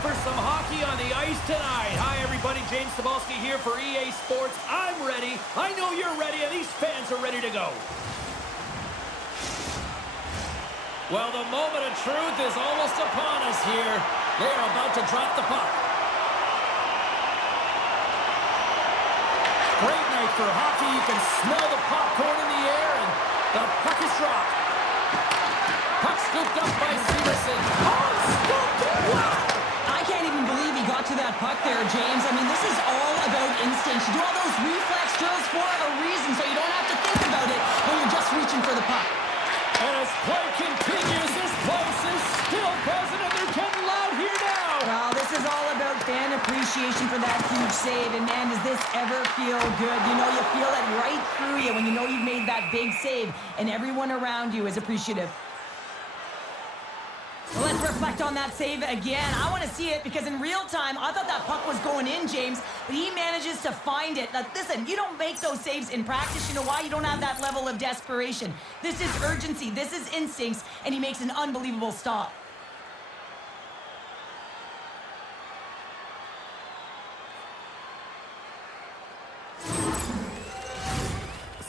for some hockey on the ice tonight. Hi, everybody. James Cebulski here for EA Sports. I'm ready. I know you're ready, and these fans are ready to go. Well, the moment of truth is almost upon us here. They are about to drop the puck. Great night for hockey. You can smell the popcorn in the air, and the puck is dropped. Puck scooped up by Severson. Oh, scooped it! Wow! I can't even believe he got to that puck there, James. I mean, this is all about instinct. You do all those reflex drills for a reason, so you don't have to think about it when you're just reaching for the puck. And as play continues, this place is still present, and they're getting loud here now. Well, this is all about fan appreciation for that huge save, and man, does this ever feel good. You know, you feel it right through you when you know you've made that big save, and everyone around you is appreciative. Well, let's reflect on that save again. I want to see it because in real time, I thought that puck was going in, James, but he manages to find it. Now, listen, you don't make those saves in practice. You know why? You don't have that level of desperation. This is urgency. This is instincts, and he makes an unbelievable stop.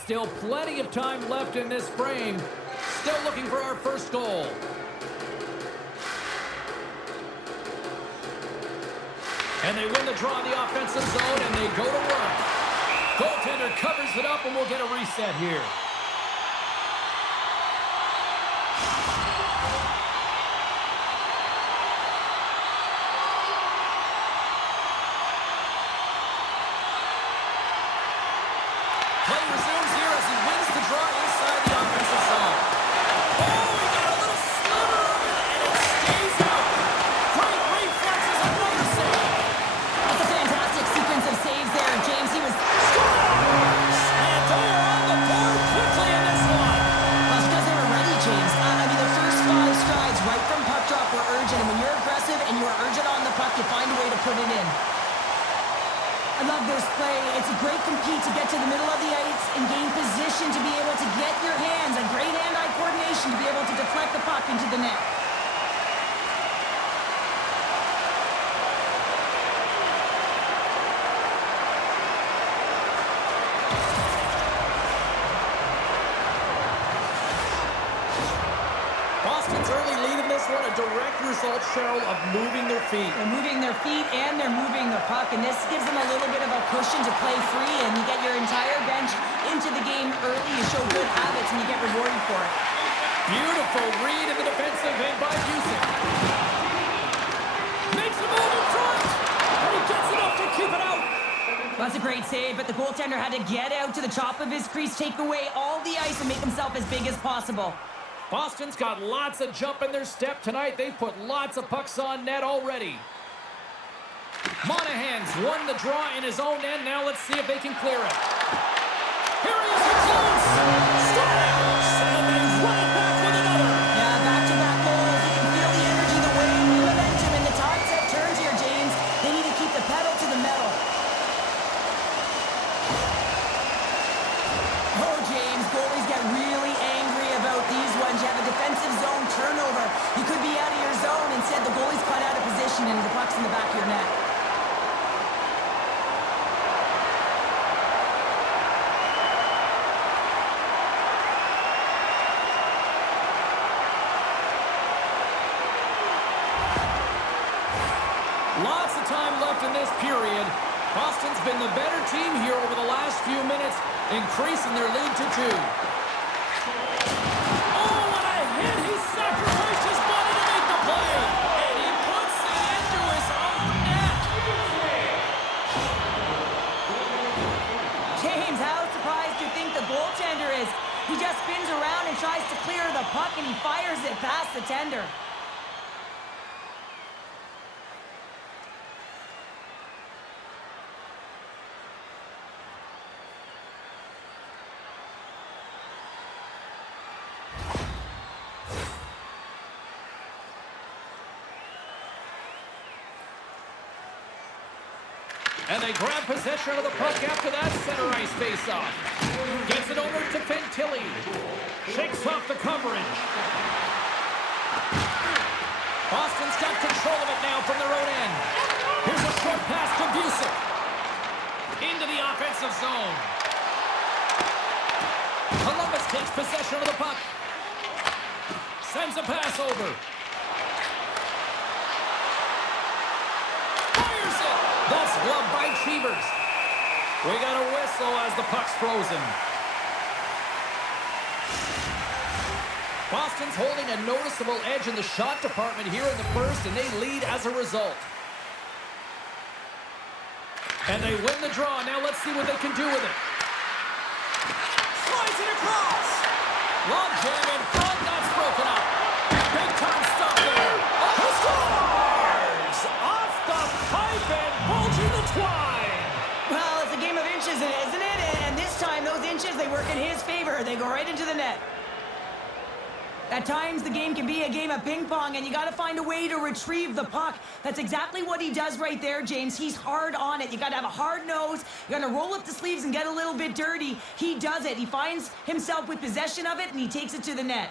Still plenty of time left in this frame. Still looking for our first goal. And they win the draw in the offensive zone, and they go to work. Goaltender covers it up, and we'll get a reset here. Play resumes here as he wins the draw inside the offensive zone. Oh, he got a little sliver of it, and it stays out. Great reflexes, another save. That's a fantastic sequence of saves there, James. He was... And they're on the board quickly in this one. Well, it's because they were ready, James. I mean, the first 5 strides right from puck drop were urgent, and when you're aggressive and you're urgent on the puck, you find a way to put it in. I love this play. It's a great compete to get to the middle of the ice and gain position to be able to get your hands, a great hand-eye coordination to be able to deflect the puck into the net. Boston's early lead in this one, a direct result, Cheryl, of moving their feet. They're moving their feet and they're moving the puck, and this gives them a little bit of a cushion to play free, and you get your entire bench into the game early. You show good habits, and you get rewarded for it. Beautiful read in the defensive end by Busick. Makes a move in front, and he gets enough to keep it out. That's a great save, but the goaltender had to get out to the top of his crease, take away all the ice, and make himself as big as possible. Boston's got lots of jump in their step tonight. They've put lots of pucks on net already. Monahan's won the draw in his own end. Now let's see if they can clear it. Here he is, close. Scores! And they run it back with another. Yeah, back-to-back goals. You can feel the energy, the wave, the momentum, and the tide set turns here, James. They need to keep the pedal to the metal. Oh, James, goalies get really angry about these ones. You have a defensive zone turnover. You could be out of your zone. Instead, the goalie's cut out of position and the puck's in the back of your net. Lots of time left in this period. Boston's been the better team here over the last few minutes, increasing their lead to 2. Oh, what a hit! He sacrificed his body to make the play, and he puts it into his own net. James, how surprised do you think the goaltender is? He just spins around and tries to clear the puck, and he fires it past the tender. And they grab possession of the puck after that center ice face-off. Gets it over to Fantilli. Shakes off the coverage. Boston's got control of it now from their own end. Here's a short pass to Busick. Into the offensive zone. Columbus takes possession of the puck. Sends a pass over. Fires it. That's gloved by Cheevers. We got a whistle as the puck's frozen. Boston's holding a noticeable edge in the shot department here in the first, and they lead as a result. And they win the draw. Now let's see what they can do with it. Slides it across. Long jam in front. That's broken up. Big time stop there. Who scores? Off the pipe and bulging the twine. Well, it's a game of inches, isn't it? And this time, those inches, they work in his favor. They go right into the net. At times, the game can be a game of ping pong, and you got to find a way to retrieve the puck. That's exactly what he does right there, James. He's hard on it. You got to have a hard nose. You got to roll up the sleeves and get a little bit dirty. He does it. He finds himself with possession of it, and he takes it to the net.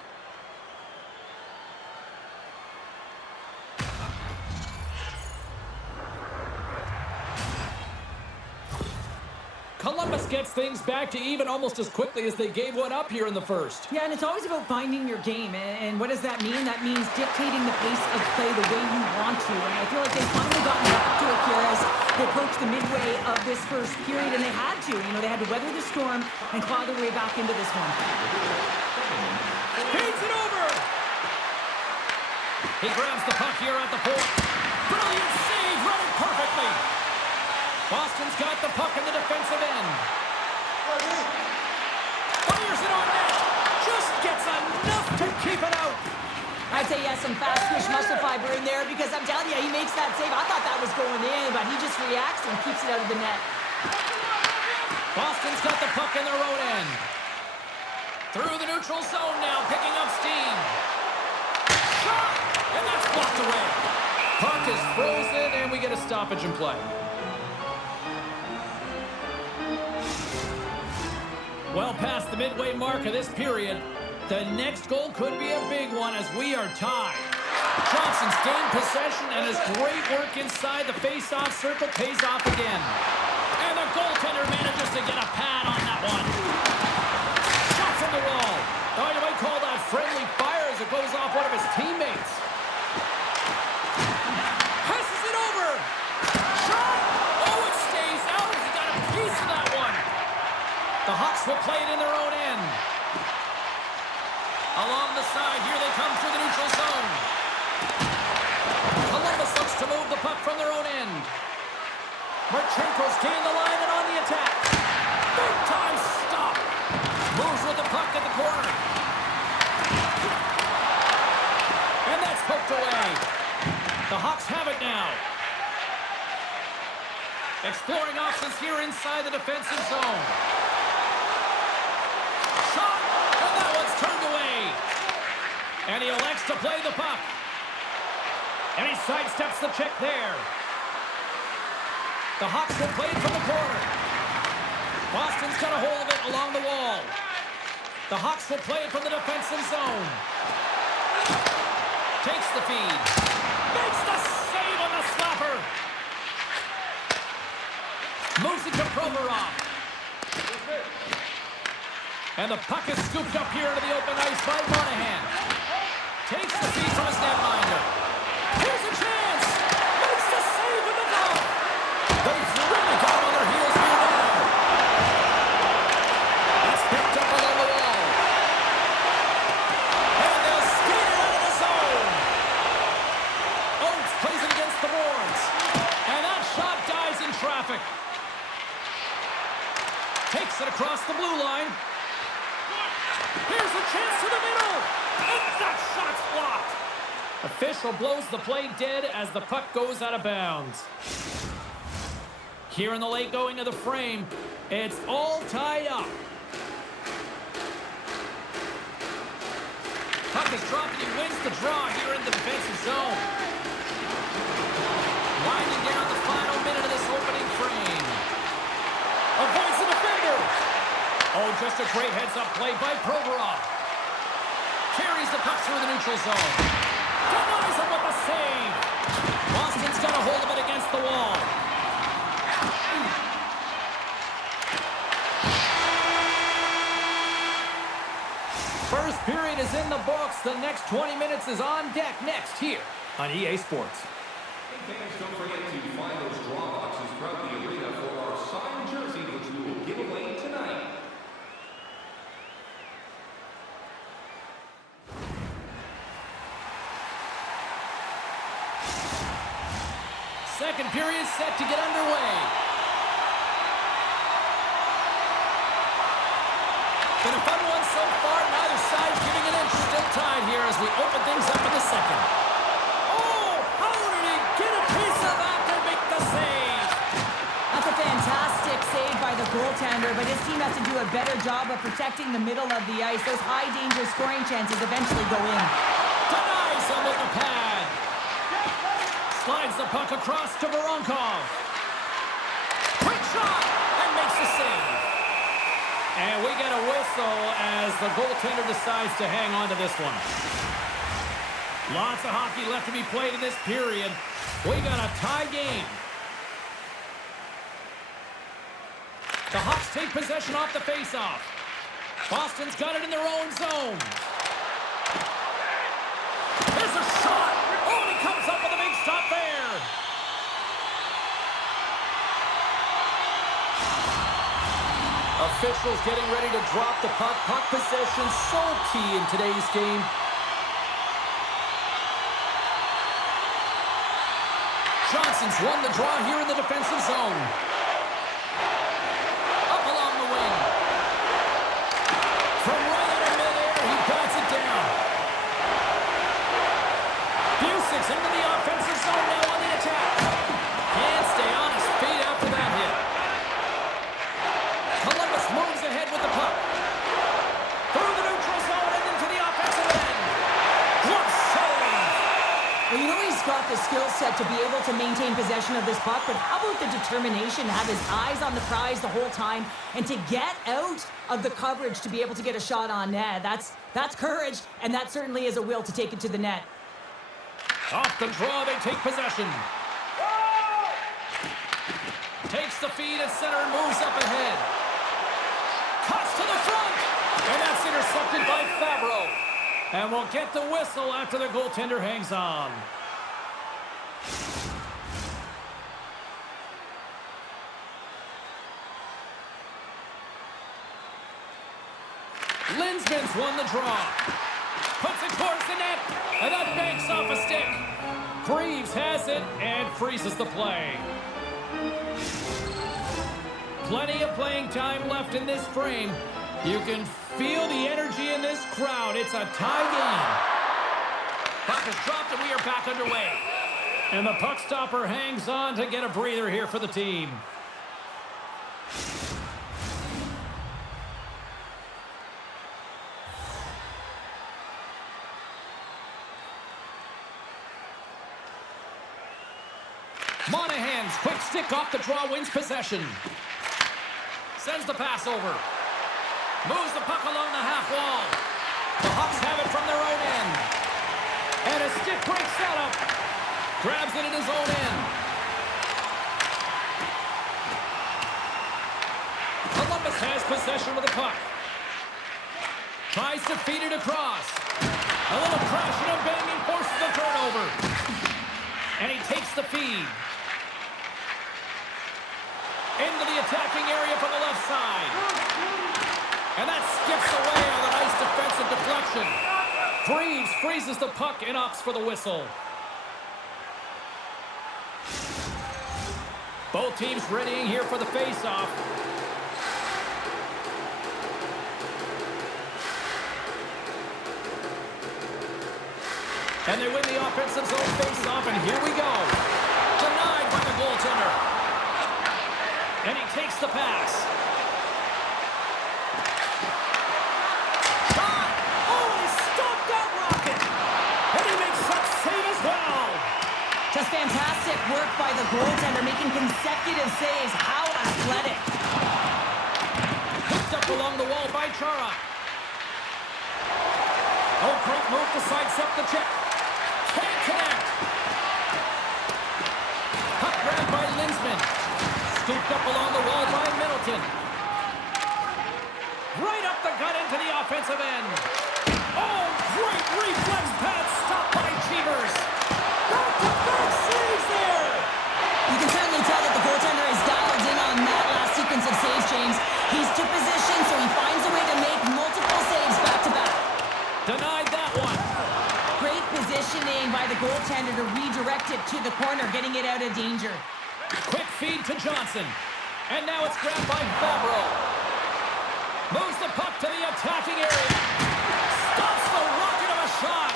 Columbus gets things back to even almost as quickly as they gave one up here in the first. Yeah, and it's always about finding your game. And what does that mean? That means dictating the pace of play the way you want to. And I feel like they've finally gotten back to it here as they approach the midway of this first period. And they had to. You know, they had to weather the storm and claw their way back into this one. Feeds it over. He grabs the puck here at the point. Brilliant save, run it perfectly. Boston's got the puck in the defensive end. Fires it on net. Just gets enough to keep it out. I'd say yes, some fast twitch muscle fiber in there because I'm telling you, he makes that save. I thought that was going in, but he just reacts and keeps it out of the net. Boston's got the puck in their own end. Through the neutral zone now, picking up steam. Shot! And that's blocked away. Puck is frozen, and we get a stoppage in play. Well past the midway mark of this period, the next goal could be a big one as we are tied. Johnson's gained possession and his great work inside the face-off circle pays off again. And the goaltender manages to get a pad on that one. Shot from the wall. Oh, you might call that friendly fire as it goes off one of his teammates. Passes it over. Shot. Oh, it stays out. He got a piece of that one. The Hawks will play it in their own end. Along the side, here they come through the neutral zone. Columbus looks to move the puck from their own end. Marchenko's gained the line and on the attack. Big time stop. Moves with the puck at the corner. And that's poked away. The Hawks have it now. Exploring options here inside the defensive zone. Shot, and that one's turned away. And he elects to play the puck. And he sidesteps the check there. The Hawks will play it from the corner. Boston's got a hold of it along the wall. The Hawks will play it from the defensive zone. Takes the feed. Makes the save on the slapper. Moves it to Provorov. And the puck is scooped up here into the open ice by Monahan. Takes the feed from his netminder. Here's a chance. Makes the save with the glove. They've really got on their heels here now. That's picked up along the wall. And they'll skate it out of the zone. Oates plays it against the boards. And that shot dies in traffic. Takes it across the blue line. Here's a chance to the middle. And that shot's blocked. Official blows the play dead as the puck goes out of bounds. Here in the late going of the frame, it's all tied up. Puck is dropped and he wins the draw here in the defensive zone. Winding down the final minute of this opening frame. Avoids the defender. Oh, just a great heads-up play by Provorov. Carries the puck through the neutral zone. Denies him with the save. Boston's got a hold of it against the wall. First period is in the books. The next 20 minutes is on deck next here on EA Sports. Hey fans, don't forget to find those draw boxes throughout the arena for our signed jersey, which we will give away tonight. Second period set to get underway. Been a fun one so far. Neither side giving an inch. Still tied here as we open things up in the second. Oh, how did he get a piece of that to make the save? That's a fantastic save by the goaltender, but his team has to do a better job of protecting the middle of the ice. Those high-danger scoring chances eventually go in. Denies him with the pad. Slides the puck across to Brownhawks. Quick shot and makes the save. And we get a whistle as the goaltender decides to hang on to this one. Lots of hockey left to be played in this period. We got a tie game. The Hawks take possession off the faceoff. Boston's got it in their own zone. There's a shot. Oh, and he comes up with a big stop there. Officials getting ready to drop the puck. Puck possession so key in today's game. Johnson's won the draw here in the defensive zone. Up along the wing. From right out of midair, he bats it down. Busic's into the offensive zone now on the attack. Can't stay on his feet after that hit. Columbus moves ahead with the puck. Through the neutral zone and into the offensive end. Glove save. Well, you know he's got the skill set to be able to maintain possession of this puck, but how about the determination to have his eyes on the prize the whole time and to get out of the coverage to be able to get a shot on net? That's courage, and that certainly is a will to take it to the net. Off the draw, they take possession. Takes the feed at center and moves up ahead. Cuts to the front, and that's intercepted by Fabro. And we'll get the whistle after the goaltender hangs on. Linsman's won the draw. Puts it towards the net, and that banks off a stick. Greaves has it and freezes the play. Plenty of playing time left in this frame. You can feel the energy in this crowd. It's a tie game. Puck is dropped and we are back underway. And the puck stopper hangs on to get a breather here for the team. Monahan's quick stick off the draw wins possession. Sends the pass over. Moves the puck along the half wall. The Hawks have it from their own end. And a stick break setup. Grabs it in his own end. Columbus has possession with the puck. Tries to feed it across. A little crashing and banging forces the turnover. And he takes the feed. Into the attacking area from the left side. And that skips away on a nice defensive deflection. Greaves freezes the puck and opts for the whistle. Both teams readying here for the face-off. And they win the offensive zone face-off, and here we go. Denied by the goaltender. And he takes the pass. Shot! Oh, he stopped that rocket! And he makes that save as well. Just fantastic work by the goaltender, making consecutive saves. How athletic. Picked up along the wall by Chara. Oh, great move to sidestep the check. Can't connect. Puck grabbed by Linsman. Scooped up along the wall by Middleton. Right up the gut into the offensive end. Oh, great reflex pass stopped by Cheevers. Back-to-back saves there. You can certainly tell that the goaltender is dialed in on that last sequence of saves, James. He's to position, so he finds a way to make multiple saves back-to-back. Denied that one. Great positioning by the goaltender to redirect it to the corner, getting it out of danger. Quick feed to Johnson. And now it's grabbed by Fabro. Moves the puck to the attacking area. Stops the rocket of a shot.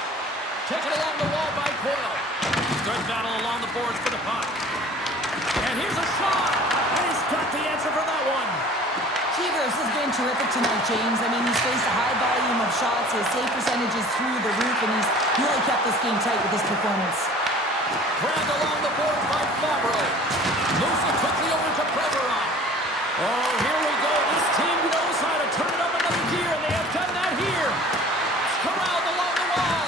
Taken along the wall by Coyle. Good battle along the boards for the puck. And here's a shot. And he's got the answer for that one. Cheevers has been terrific tonight, James. I mean, he's faced a high volume of shots. His save percentage is through the roof, and he's really kept this game tight with his performance. Grabbed along the board by Fabro. Moves it quickly over to Provorov. Oh, here we go. This team knows how to turn it up another gear, and they have done that here. It's corralled along the wall.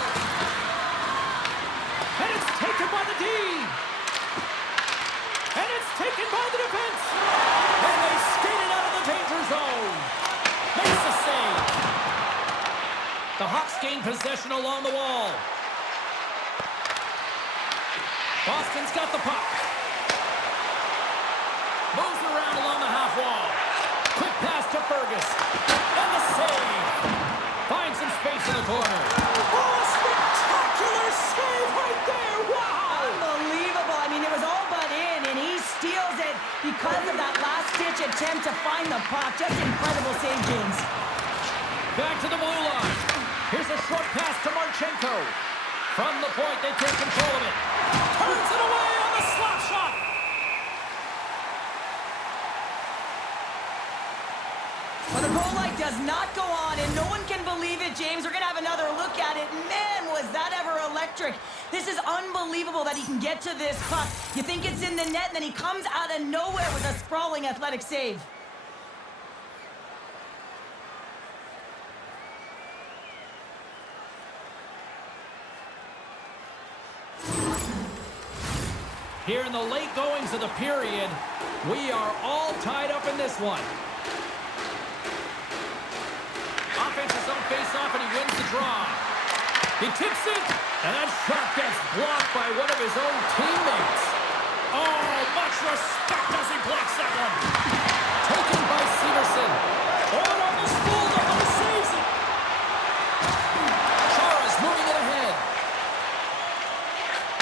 And it's taken by the D. And it's taken by the defense. And they skate it out of the danger zone. Makes the save. The Hawks gain possession along the wall. Boston's got the puck. Moves it around along the half wall. Quick pass to Fergus. And the save. Finds some space in the corner. Oh, spectacular save right there. Wow. Unbelievable. I mean, it was all but in, and he steals it because of that last-ditch attempt to find the puck. Just incredible save, James. Back to the blue line. Here's a short pass to Marchenko. From the point, they take control of it. Turns it away on the slap shot. Well, the goal light does not go on, and no one can believe it, James. We're going to have another look at it. Man, was that ever electric. This is unbelievable that he can get to this puck. You think it's in the net, and then he comes out of nowhere with a sprawling athletic save. Here in the late goings of the period, we are all tied up in this one. Offensive zone face-off, and he wins the draw. He tips it, and that shot gets blocked by one of his own teammates. Oh, much respect as he blocks that one. Taken by Severson. Oh, it almost fooled him, but he saves it. Chara's moving it ahead.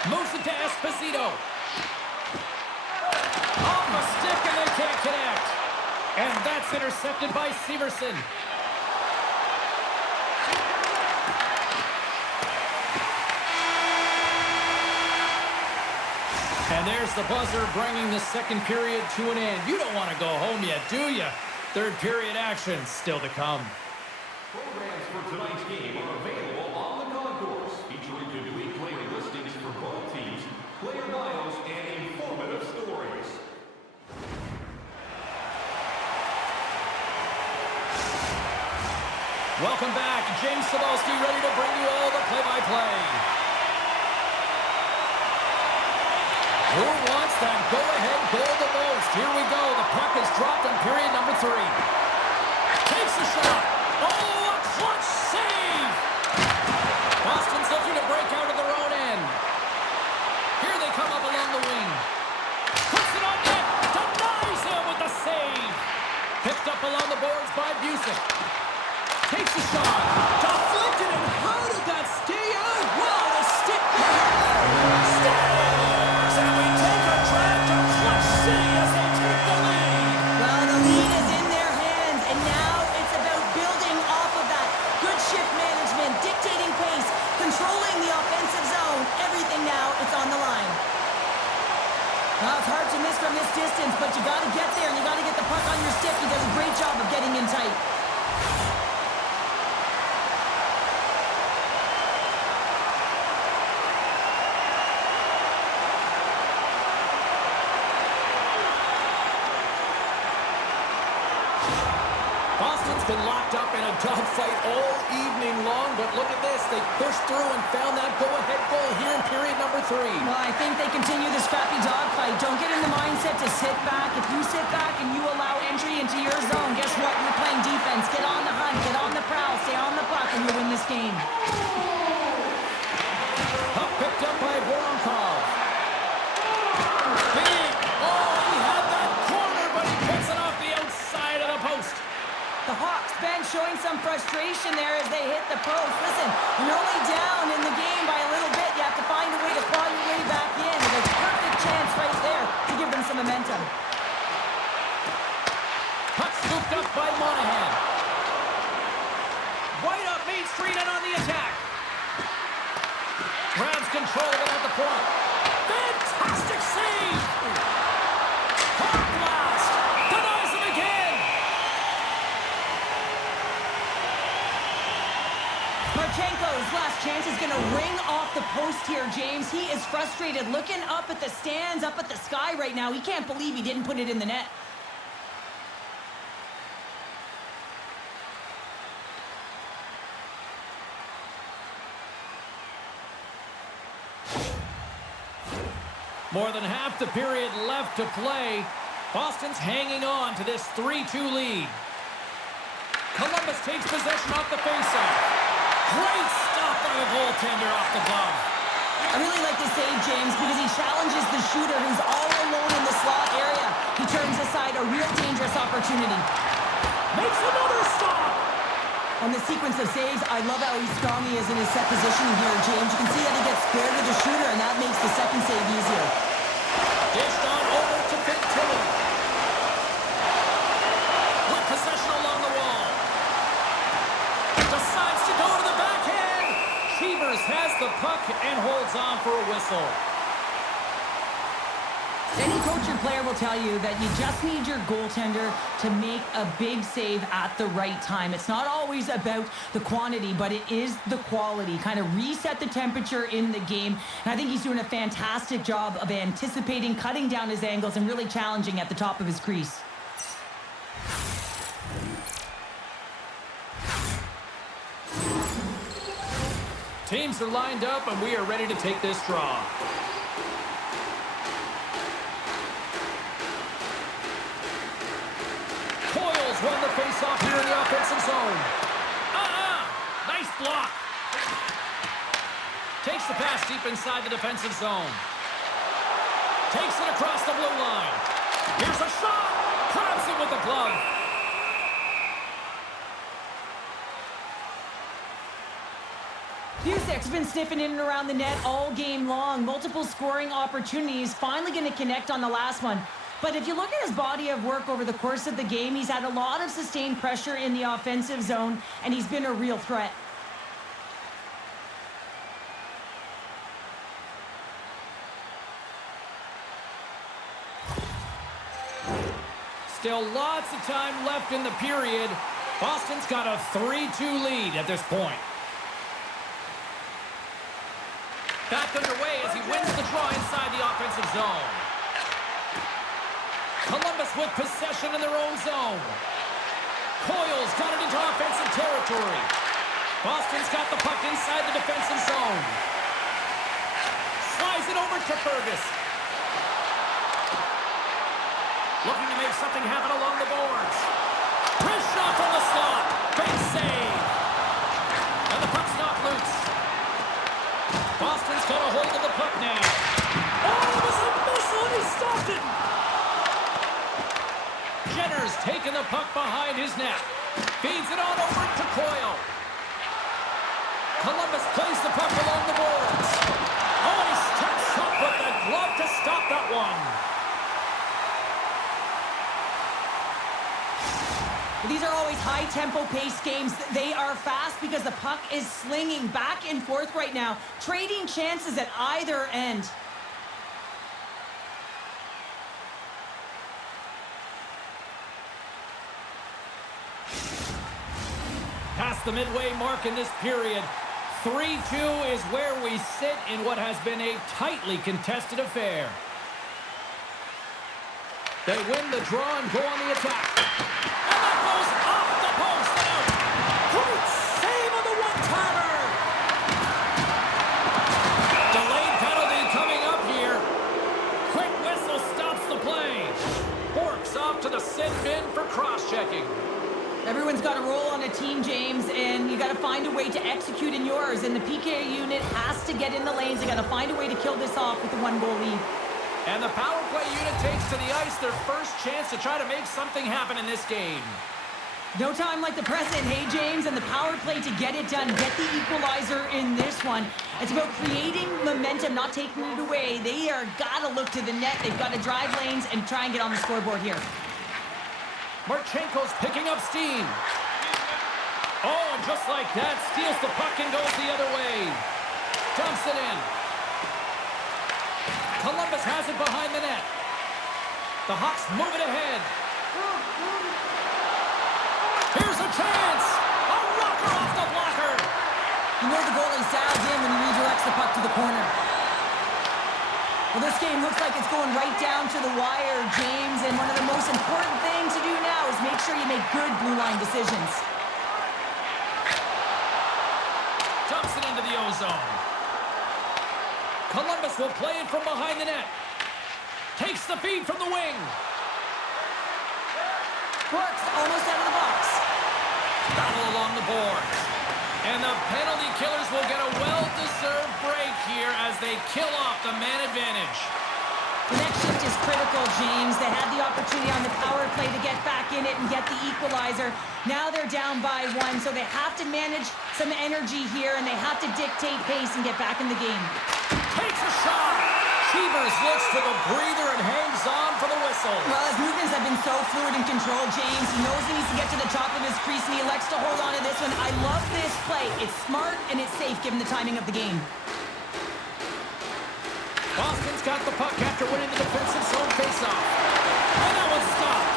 Moves it to Esposito. Off a stick, and they can't connect. And that's intercepted by Severson. And there's the buzzer bringing the second period to an end. You don't want to go home yet, do you? Third period action still to come. Programs for tonight's game are available on the concourse, featuring complete player listings for both teams, player bios, and informative stories. Welcome back. James Cebulski ready to bring you all the play-by-play. Who wants that go-ahead goal the most? Here we go. The puck is dropped in period number 3. Takes the shot. Oh, a clutch save. Boston's looking to break out of their own end. Here they come up along the wing. Puts it on net. Denies him with the save. Picked up along the boards by Busick. Takes the shot. Deflected, and how did that stay out? Wow, the stick. Stays, and we take a drive to Clutch City as they take the lead. Well, the lead is in their hands, and now it's about building off of that. Good shift management, dictating pace, controlling the offensive zone. Everything now, it's on the line. Well, it's hard to miss from this distance, but you got to get there, and you got to get the puck on your stick. He does a great job of getting in tight. Boston Boston's been locked up in a dogfight all evening long, but look at this. They pushed through and found that go-ahead goal here in period number 3. Well, I think they continue the scrappy dogfight. Don't get in the mindset to sit back. If you sit back and you allow entry into your zone, guess what? You're playing defense. Get on the hunt, get on the prowl, stay on the puck, and you win this game. Puck picked up by Brownhawks. Big! Oh, he had that corner, but he puts it off the outside of the post. The Hawks bench showing some frustration there as they hit the post. Listen, you're only down in the game by a little bit. You have to find a way to claw your way back in. And there's a perfect chance right there to give them some momentum. Puck scooped up by Monahan. Right up Main Street and on the attack. Grabs control of it at the point. Fantastic save! Hawk blast! Denies him again! Marchenko's last chance is going to ring off the post here, James. He is frustrated, looking up at the stands, up at the sky right now. He can't believe he didn't put it in the net. More than half the period left to play. Boston's hanging on to this 3-2 lead. Columbus takes possession off the faceoff. Great stop by the goaltender off the glove. I really like the save, James, because he challenges the shooter who's all alone in the slot area. He turns aside a real dangerous opportunity. Makes another stop. On the sequence of saves, I love how strong he is in his set position here, James. You can see that he gets squared with the shooter, and that makes the second save easier. Dished on over to Pintilli. With possession along the wall. Decides to go to the backhand. Cheevers has the puck and holds on for a whistle. Any coach or player will tell you that you just need your goaltender to make a big save at the right time. It's not always about the quantity, but it is the quality. Kind of reset the temperature in the game. And I think he's doing a fantastic job of anticipating, cutting down his angles, and really challenging at the top of his crease. Teams are lined up, and we are ready to take this draw. Coyle's won the face-off here in the offensive zone. Nice block. Takes the pass deep inside the defensive zone. Takes it across the blue line. Here's a shot. Grabs it with the glove. Busak's been sniffing in and around the net all game long. Multiple scoring opportunities. Finally going to connect on the last one. But if you look at his body of work over the course of the game, he's had a lot of sustained pressure in the offensive zone, and he's been a real threat. Still lots of time left in the period. Boston's got a 3-2 lead at this point. Back underway as he wins the draw inside the offensive zone. Columbus with possession in their own zone. Coyle's got it into offensive territory. Boston's got the puck inside the defensive zone. Slides it over to Fergus. Looking to make something happen along the boards. Wrist shot from the slot. Big save. And the puck's knocked loose. Boston's got a hold of the puck now. Oh, it was a missile and he stopped it. Jenner's taking the puck behind his net. Feeds it on over to Coyle. Columbus plays the puck along the boards. Oh, and he steps up with the glove to stop that one. These are always high-tempo pace games. They are fast because the puck is slinging back and forth right now, trading chances at either end. Past the midway mark in this period, 3-2 is where we sit in what has been a tightly contested affair. They win the draw and go on the attack. And that goes off the post. to the sin bin for cross-checking. Everyone's got a role on a team, James, and you got to find a way to execute in yours. And the PK unit has to get in the lanes. They got to find a way to kill this off with a 1-goal lead. And the power play unit takes to the ice their first chance to try to make something happen in this game. No time like the present, hey, James, and the power play to get it done. Get the equalizer in this one. It's about creating momentum, not taking it away. They are got to look to the net. They've got to drive lanes and try and get on the scoreboard here. Marchenko's picking up steam. Oh, and just like that, steals the puck and goes the other way. Dumps it in. Columbus has it behind the net. The Hawks move it ahead. Here's a chance. A rocker off the blocker. You know the goalie dials in when he redirects the puck to the corner. Well, this game looks like it's going right down to the wire, James, and one of the most important things to do now is make sure you make good blue line decisions. Dumps it into the O-zone. Columbus will play it from behind the net. Takes the feed from the wing. Works almost out of the box. Battle along the boards. And the penalty killers will get a well-deserved break here as they kill off the man advantage. The next shift is critical, James. They had the opportunity on the power play to get back in it and get the equalizer. Now they're down by 1, so they have to manage some energy here, and they have to dictate pace and get back in the game. Takes a shot. Cheevers looks for the breather and hangs on for the whistle. Well, his movements have been so fluid and controlled, James. He knows he needs to get to the top of his crease, and he elects to hold on to this one. I love this play. It's smart, and it's safe given the timing of the game. Boston's got the puck after winning the defensive zone faceoff. And that one's stopped.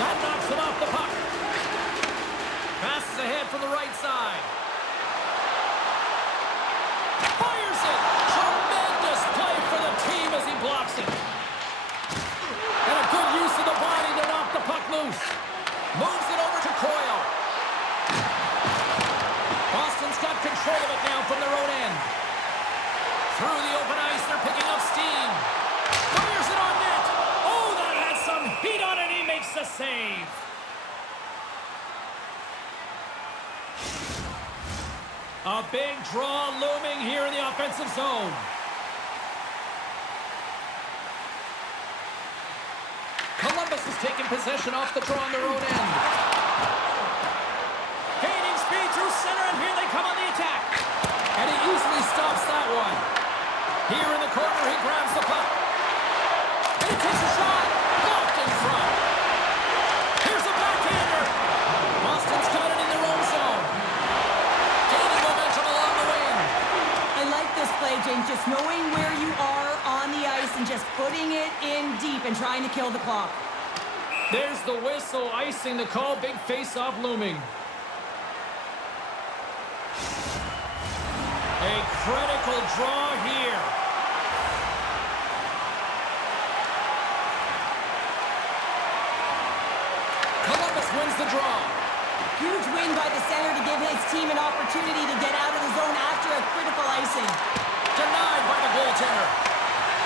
That knocks it off the puck. Passes ahead from the right side. Fires it. Tremendous play for the team as he blocks it. And a good use of the body to knock the puck loose. Moves it over to Coyle. Boston's got control of it now from their own end. Through the open ice, they're picking up steam. Fires it on net. Oh, that had some heat on it. He makes the save. A big draw looming here in the offensive zone. Columbus is taking possession off the draw on their own end. Gaining speed through center, and here they come on the attack. And he easily stops that one. Here in the corner, he grabs the puck. And he takes a shot. Blocked in front. Here's a backhander. Boston's got it in their own zone. Gaining momentum along the wing. I like this play, James. Just knowing where you are on the ice and just putting it in deep and trying to kill the clock. There's the whistle, icing the call. Big face-off looming. A critical draw here. Columbus wins the draw. Huge win by the center to give his team an opportunity to get out of the zone after a critical icing. Denied by the goaltender.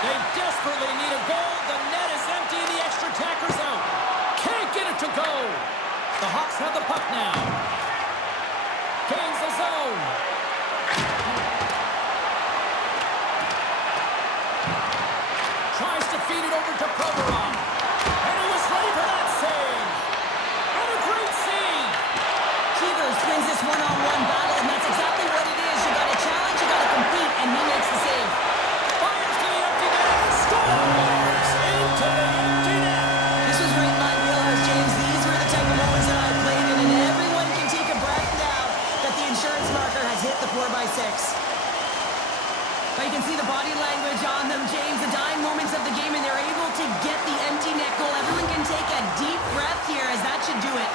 They desperately need a goal. The net is empty. The extra attacker's out. Can't get it to go. The Hawks have the puck now. Gains the zone. Tries to feed it over to Provorov. And he was ready for that save. And a great save. Cheevers wins this one-on-one battle, and that's exactly what it is. You got to challenge, you got to compete, and he makes the save. Fires to the empty net. Scores into the empty net. This was right in my wheelhouse, James. These were the type of moments that I played in, and everyone can take a breath now that the insurance marker has hit the 4x6. But you can see the body language on them, James. The dying moments of the game, and they're able to get the empty net goal. Everyone can take a deep breath here, as that should do it.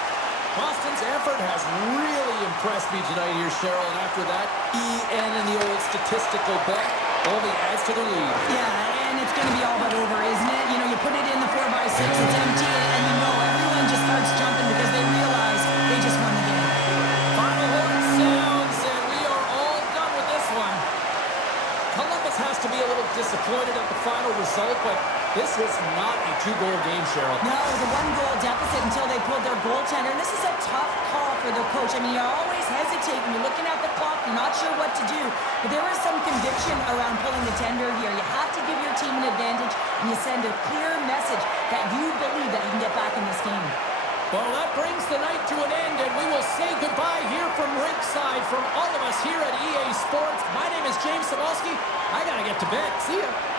Boston's effort has really impressed me tonight here, Cheryl. And after that, EN in the old statistical book only adds to the lead. Yeah, and it's going to be all but over, isn't it? You know, you put it in the 4x6, it's empty, and you know everyone just starts jumping because they realize they just won the game. Final horn sounds, and we are all done with this one. Columbus has to be a little disappointed at the final result, but This was not a two-goal game, Cheryl. No, it was a one-goal deficit until they pulled their goaltender. And this is a tough call for their coach. I mean, you always hesitate when you're looking at the clock. You're not sure what to do. But there is some conviction around pulling the tender here. You have to give your team an advantage, and you send a clear message that you believe that you can get back in this game. Well, that brings the night to an end, and we will say goodbye here from ringside from all of us here at EA Sports. My name is James Cebulski. I got to get to bed. See ya.